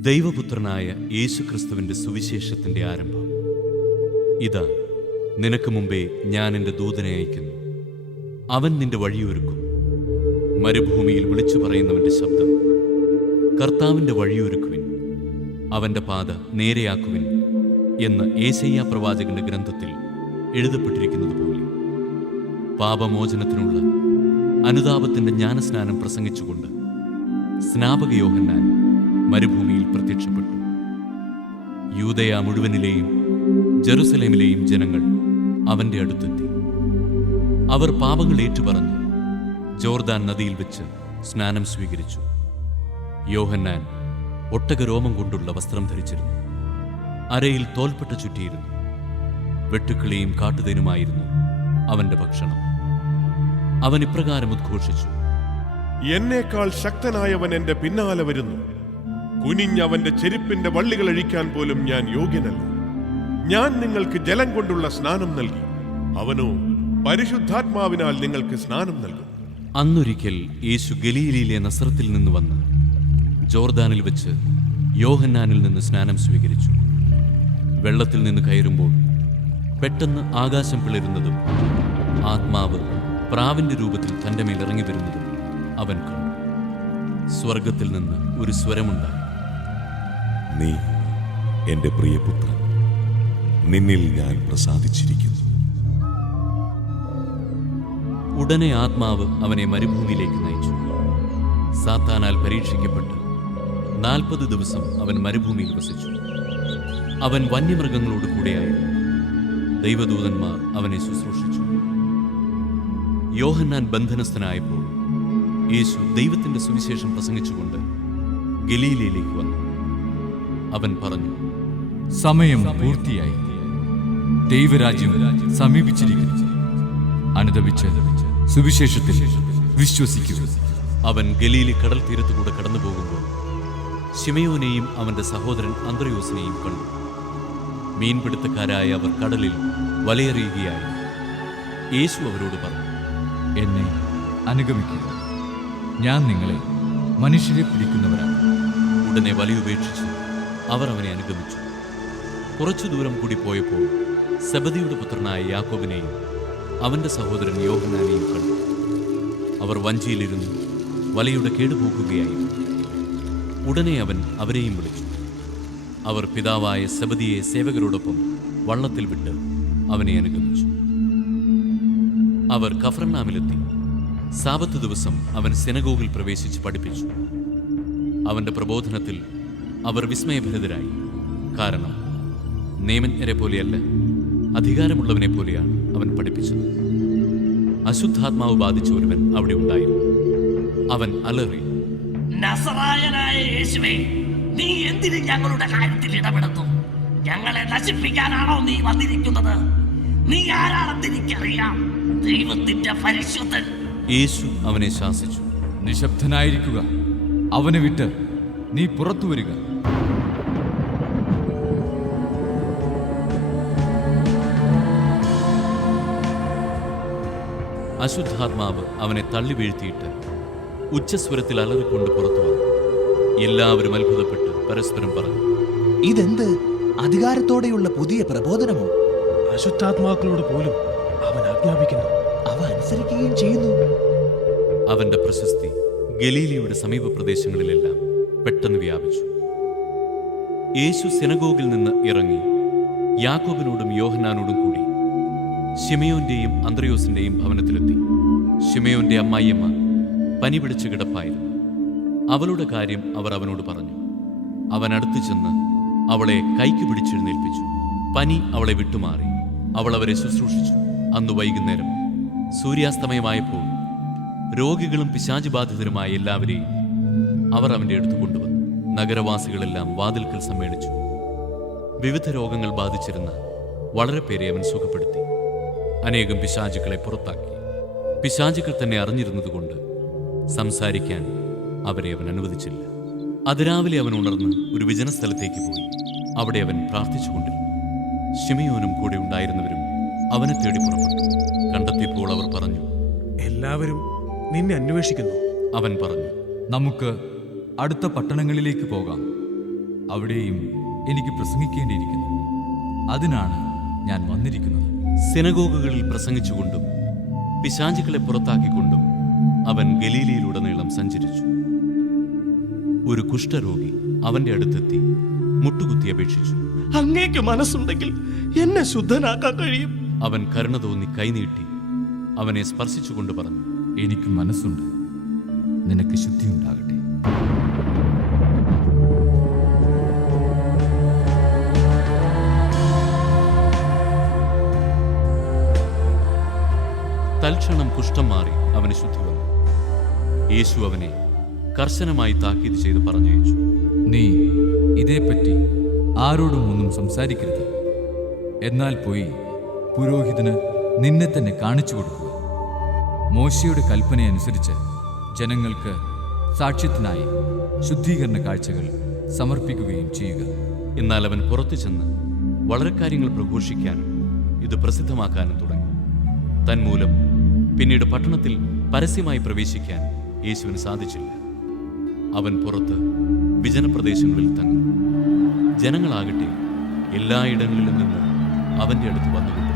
ദൈവപുത്രനായ യേശുക്രിസ്തുവിന്റെ സുവിശേഷത്തിന്റെ ആരംഭം. ഇതാ നിനക്ക് മുമ്പേ ഞാൻ എന്റെ ദൂതനെ അയക്കുന്നു. അവൻ നിന്റെ വഴിയൊരുക്കും. മരുഭൂമിയിൽ വിളിച്ചു പറയുന്നവന്റെ ശബ്ദം കർത്താവിന്റെ വഴിയൊരുക്കുവിൻ. അവന്റെ പാത നേരെയാക്കുവിൻ എന്ന് ഏശയ്യ പ്രവാചകന്റെ ഗ്രന്ഥത്തിൽ എഴുതപ്പെട്ടിരിക്കുന്നത് പോലെ. പാപമോചനത്തിനുള്ള അനുതാപത്തിന്റെ ജ്ഞാനസ്നാനം പ്രസംഗിച്ചുകൊണ്ട് സ്നാപക യോഹന്നാൻ മരുഭൂമിയിൽ പ്രത്യക്ഷപ്പെട്ടു. യൂതയ മുഴുവനിലെയും ജെറുസലേമിലെയും ജനങ്ങൾ അവന്റെ അടുത്തെത്തി. അവർ പാപങ്ങൾ ഏറ്റുപറഞ്ഞ്. ജോർദാൻ നദിയിൽ വെച്ച് സ്നാനം സ്വീകരിച്ചു. യോഹന്നാൻ ഒട്ടകരോമം കൊണ്ടുള്ള വസ്ത്രം ധരിച്ചിരുന്നു. അരയിൽ തോൽപ്പെട്ട ചുറ്റിയിരുന്നു. വെട്ടുക്കിളിയും കാട്ടുതേനുമായിരുന്നു അവന്റെ ഭക്ഷണം. അവൻ ഇപ്രകാരം ഉദ്ഘോഷിച്ചു. എന്നേക്കാൾ ശക്തനായവൻ എന്റെ പിന്നാലെ വരുന്നു. കുനിഞ്ഞവന്റെ ചെരുപ്പിന്റെ വള്ളികൾ അഴിക്കാൻ പോലും ഞാൻ യോഗ്യനല്ല. ഞാൻ നിങ്ങൾക്ക് ജലം കൊണ്ടുള്ള സ്നാനം നൽകി. അവനോ പരിശുദ്ധാത്മാവിനാൽ നിങ്ങൾക്ക് സ്നാനം നൽകും. അന്നൊരിക്കൽ യേശു ഗലീലിയിലെ നസ്രത്തിൽ നിന്ന് വന്ന് ജോർദാനിൽ വെച്ച് യോഹന്നാനിൽ നിന്ന് സ്നാനം സ്വീകരിച്ചു. വെള്ളത്തിൽ നിന്ന് കയറുമ്പോൾ പെട്ടെന്ന് ആകാശം പിളരുന്നതും ആത്മാവ് പ്രാവിന്റെ രൂപത്തിൽ തന്റെ മേൽ ഇറങ്ങി വരുന്നതും അവൻ കണ്ടു. സ്വർഗത്തിൽ നിന്ന് ഒരു സ്വരമുണ്ടായി. നീ എന്റെ പ്രിയപുത്രൻ. നിന്നിൽ ഞാൻ പ്രസാദിച്ചിരിക്കുന്നു. ഉടനെ ആത്മാവ് അവനെ മരുഭൂമിയിലേക്ക് നയിച്ചു. സാത്താനാൽ പരീക്ഷിക്കപ്പെട്ട് നാൽപ്പത് ദിവസം അവൻ മരുഭൂമിയിൽ വസിച്ചു. അവൻ വന്യമൃഗങ്ങളോട് കൂടെയായിരുന്നു ദൈവദൂതന്മാർ അവനെ ശുശ്രൂഷിച്ചു. യോഹന്നാൻ ബന്ധനസ്ഥനായപ്പോൾ യേശു ദൈവത്തിന്റെ സുവിശേഷം പ്രസംഗിച്ചുകൊണ്ട് ഗലീലയിലേക്ക് വന്നു. അവൻ പറഞ്ഞു സമയം പൂർത്തിയായി. ദൈവരാജ്യം സമീപിച്ചിരിക്കുന്നു. അനുദപിച്ച് സുവിശേഷത്തിൽ വിശ്വസിക്കുക അവൻ ഗലീലി കടൽ തീരത്തുകൂടെ കടന്നു പോകുമ്പോൾ ശിമയോനെയും അവന്റെ സഹോദരൻ അന്ത്രയോസിനെയും കണ്ടു. മീൻപിടുത്തക്കാരായ അവർ കടലിൽ വലയെറിയുകയായി. യേശു അവരോട് പറഞ്ഞു എന്നെ അനുഗമിക്കുക. ഞാൻ നിങ്ങളെ മനുഷ്യരെ പിടിക്കുന്നവരാണ്. ഉടനെ വലയുപേക്ഷിച്ച്. അവർ അവനെ അനുഗമിച്ചു. കുറച്ചു ദൂരം കൂടി പോയപ്പോൾ സബദിയുടെ പുത്രനായ യാക്കോബിനെയും അവന്റെ സഹോദരൻ യോഹനാനെയും കണ്ടു. അവർ വഞ്ചിയിലിരുന്നു വലയുടെ കേടുപോക്കുകയായിരുന്നു ഉടനെ അവൻ അവരെയും വിളിച്ചു. അവർ പിതാവായ സബദിയെ സേവകരോടൊപ്പം വള്ളത്തിൽ വിട്ട് അവനെ അനുഗമിച്ചു. അവർ കഫർനാമിലെത്തി. സാപത്ത് ദിവസം അവൻ സെനഗോഗിൽ പ്രവേശിച്ച് പഠിപ്പിച്ചു. അവന്റെ പ്രബോധനത്തിൽ അവർ വിസ്മയഭരിതരായി. കാരണം നിയമജ്ഞരെ പോലെയല്ല അധികാരമുള്ളവനെ പോലെയാണ് അവൻ പഠിപ്പിച്ചത്. അശുദ്ധാത്മാവ് ബാധിച്ച ഒരുവൻ അവിടെ ഉണ്ടായിരുന്നു. അവൻ അലറി യേശുവേ നീ എന്തിന് ഞങ്ങളുടെ കാര്യത്തിൽ ഇടപെടുന്നു? ഞങ്ങളെ നശിപ്പിക്കാനാണോ നീ വന്നിരിക്കുന്നത്? നീ ആരാണെന്ന് എനിക്കറിയാം. ദൈവത്തിന്റെ പരിശുദ്ധൻ. യേശു അവനെ ശാസിച്ചു. നിശബ്ദനായിരിക്കുക. അവനെ വിട്ട് നീ പുറത്തു വരിക. അശുദ്ധാത്മാവ് അവനെ തള്ളി വീഴ്ത്തിയിട്ട് ഉച്ചസ്വരത്തിൽ അലറിക്കൊണ്ട് പുറത്തു വന്നു. എല്ലാവരും അത്ഭുതപ്പെട്ട് പരസ്പരം പറഞ്ഞു ഇതെന്ത്? അധികാരത്തോടെയുള്ള പുതിയ പ്രബോധനമോ? അശുദ്ധാത്മാക്കളോട് പോലും അവൻ ആജ്ഞാപിക്കുന്നു. അവ അനുസരിക്കുകയും ചെയ്യുന്നു. അവന്റെ പ്രശസ്തി ഗലീലിയുടെ സമീപ പ്രദേശങ്ങളിലെല്ലാം പെട്ടെന്ന് വ്യാപിച്ചു. യേശു സിനഗോഗിൽ നിന്ന് ഇറങ്ങി. യാക്കോബിനോടും യോഹനാനോടും കൂടി. ഷിമയോന്റെയും അന്ത്രയോസിന്റെയും ഭവനത്തിലെത്തി. ഷിമയോന്റെ അമ്മായിയമ്മ പനി പിടിച്ച് കിടപ്പായിരുന്നു. അവളുടെ കാര്യം അവർ അവനോട് പറഞ്ഞു. അവൻ അടുത്തു ചെന്ന് അവളെ കൈക്ക് പിടിച്ചെഴുന്നേൽപ്പിച്ചു. പനി അവളെ വിട്ടുമാറി. അവൾ അവരെ ശുശ്രൂഷിച്ചു. അന്ന് വൈകുന്നേരം സൂര്യാസ്തമയമായപ്പോൾ രോഗികളും പിശാചുബാധിതരുമായ എല്ലാവരെയും അവർ അവന്റെ അടുത്ത് നഗരവാസികളെല്ലാം വാതിൽക്കൽ സമ്മേളിച്ചു. വിവിധ രോഗങ്ങൾ ബാധിച്ചിരുന്ന വളരെ പേരെ അവൻ സുഖപ്പെടുത്തി. അനേകം പിശാചുക്കളെ പുറത്താക്കി. പിശാചുക്കൾ തന്നെ അറിഞ്ഞിരുന്നതുകൊണ്ട് സംസാരിക്കാൻ അവരെ അവൻ അനുവദിച്ചില്ല. അതിരാവിലെ അവൻ ഉണർന്ന് ഒരു വിജന സ്ഥലത്തേക്ക് പോയി. അവിടെ അവൻ പ്രാർത്ഥിച്ചുകൊണ്ടിരുന്നു ഷിമയോനും കൂടെ ഉണ്ടായിരുന്നവരും അവനെ തേടി പുറപ്പെട്ടു. കണ്ടെത്തിയപ്പോൾ അവർ പറഞ്ഞു എല്ലാവരും നിന്നെ അന്വേഷിക്കുന്നു. അവൻ പറഞ്ഞു നമുക്ക് അടുത്ത പട്ടണങ്ങളിലേക്ക് പോകാം. അവിടെയും എനിക്ക് പ്രസംഗിക്കേണ്ടിയിരിക്കുന്നു. അതിനാണ് ഞാൻ വന്നിരിക്കുന്നത്. സിനഗോഗുകളിൽ പ്രസംഗിച്ചുകൊണ്ടും പിശാചുക്കളെ പുറത്താക്കിക്കൊണ്ടും അവൻ ഗലീലയിലുടനീളം സഞ്ചരിച്ചു. ഒരു കുഷ്ഠരോഗി അവന്റെ അടുത്തെത്തി മുട്ടുകുത്തി അപേക്ഷിച്ചു. അങ്ങേക്ക് മനസ്സുണ്ടെങ്കിൽ എന്നെ ശുദ്ധനാക്കാൻ കഴിയും. അവൻ കരുണ തോന്നി കൈനീട്ടി അവനെ സ്പർശിച്ചുകൊണ്ട് പറഞ്ഞു എനിക്ക് മനസ്സുണ്ട്. നിനക്ക് ശുദ്ധിയുണ്ടാകട്ടെ. തൽക്ഷണം കുഷ്ഠം മാറി അവന് ശുദ്ധി വന്നു. യേശു അവനെ കർശനമായി താക്കീത് ചെയ്ത് പറഞ്ഞയച്ചു. നീ ഇതേപ്പറ്റി ആരോടും ഒന്നും സംസാരിക്കരുത്. എന്നാൽ പോയി പുരോഹിതന് നിന്നെ തന്നെ കാണിച്ചു കൊടുക്കുക. മോശയുടെ കൽപ്പനയനുസരിച്ച് ജനങ്ങൾക്ക് സാക്ഷ്യത്തിനായി ശുദ്ധീകരണ കാഴ്ചകൾ സമർപ്പിക്കുകയും ചെയ്യുക. എന്നാൽ അവൻ പുറത്തു ചെന്ന് വളരെ കാര്യങ്ങൾ പ്രഘോഷിക്കാനും ഇത് പ്രസിദ്ധമാക്കാനും തുടങ്ങി. തന്മൂലം പിന്നീട് പട്ടണത്തിൽ പരസ്യമായി പ്രവേശിക്കാൻ യേശുവിന് സാധിച്ചില്ല. അവൻ പുറത്ത് വിജനപ്രദേശങ്ങളിൽ തങ്ങി. ജനങ്ങളാകട്ടെ എല്ലായിടങ്ങളിലും നിന്ന് അവന്റെ അടുത്ത് വന്നുകൊണ്ടു